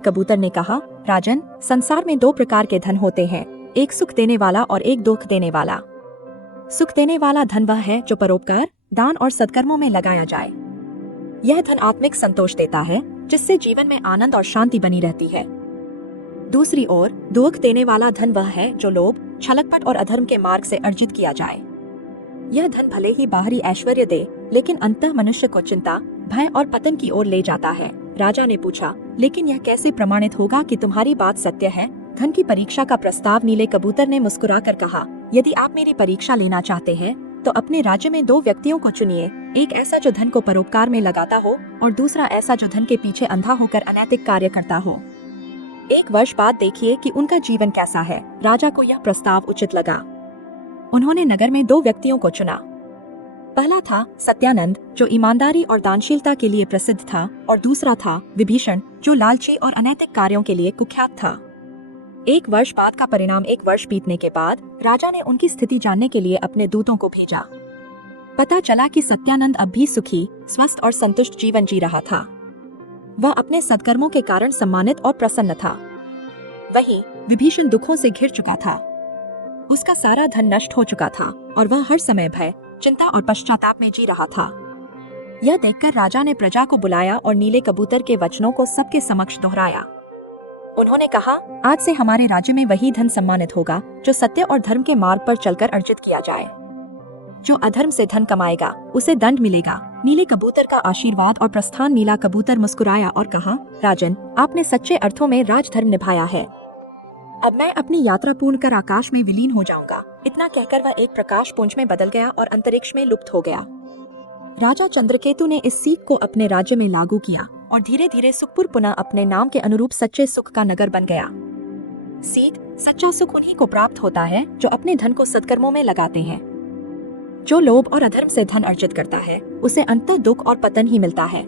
कबूतर ने कहा, राजन, संसार में दो प्रकार के धन होते हैं, एक सुख देने वाला और एक दुख देने वाला। सुख देने वाला धन वह है जो परोपकार, दान और सत्कर्मों में लगाया जाए। यह धन आत्मिक संतोष देता है, जिससे जीवन में आनंद और शांति बनी रहती है। दूसरी ओर दुख देने वाला धन वह है जो लोभ, छलकपट और अधर्म के मार्ग से अर्जित किया जाए। यह धन भले ही बाहरी ऐश्वर्य दे, लेकिन अंतः मनुष्य को चिंता, भय और पतन की ओर ले जाता है। राजा ने पूछा, लेकिन यह कैसे प्रमाणित होगा कि तुम्हारी बात सत्य है? धन की परीक्षा का प्रस्ताव नीले कबूतर ने मुस्कुराकर कहा, यदि आप मेरी परीक्षा लेना चाहते हैं तो अपने राज्य में दो व्यक्तियों को चुनिए, एक ऐसा जो धन को परोपकार में लगाता हो और दूसरा ऐसा जो धन के पीछे अंधा होकर अनैतिक कार्य करता हो। 1 वर्ष बाद देखिए कि उनका जीवन कैसा है। राजा को यह प्रस्ताव उचित लगा। उन्होंने नगर में 2 व्यक्तियों को चुना। पहला था सत्यानंद, जो ईमानदारी और दानशीलता के लिए प्रसिद्ध था, और दूसरा था विभीषण, जो लालची और अनैतिक कार्यों के लिए कुख्यात था। 1 वर्ष बाद का परिणाम 1 वर्ष बीतने के बाद राजा ने उनकी स्थिति जानने के लिए अपने दूतों को भेजा। पता चला कि सत्यानंद अब भी सुखी, स्वस्थ और संतुष्ट जीवन जी रहा था। वह अपने सत्कर्मों के कारण सम्मानित और प्रसन्न था। वहीं विभीषण दुखों से घिर चुका था। उसका सारा धन नष्ट हो चुका था और वह हर समय भय, चिंता और पश्चाताप में जी रहा था। यह देखकर राजा ने प्रजा को बुलाया और नीले कबूतर के वचनों को सबके समक्ष दोहराया। उन्होंने कहा, आज से हमारे राज्य में वही धन सम्मानित होगा जो सत्य और धर्म के मार्ग पर चलकर अर्जित किया जाए। जो अधर्म से धन कमाएगा उसे दंड मिलेगा। नीले कबूतर का आशीर्वाद और प्रस्थान। नीला कबूतर मुस्कुराया और कहा, राजन, आपने सच्चे अर्थों में राजधर्म निभाया है। अब मैं अपनी यात्रा पूर्ण कर आकाश में विलीन हो जाऊंगा। इतना कहकर वह एक प्रकाश पुंज में बदल गया और अंतरिक्ष में लुप्त हो गया। राजा चंद्रकेतु ने इस सीख को अपने राज्य में लागू किया और धीरे धीरे सुखपुर पुनः अपने नाम के अनुरूप सच्चे सुख का नगर बन गया। सीख, सच्चा सुख उन्हीं को प्राप्त होता है जो अपने धन को सत्कर्मों में लगाते हैं। जो लोभ और अधर्म से धन अर्जित करता है उसे अंततः दुख और पतन ही मिलता है।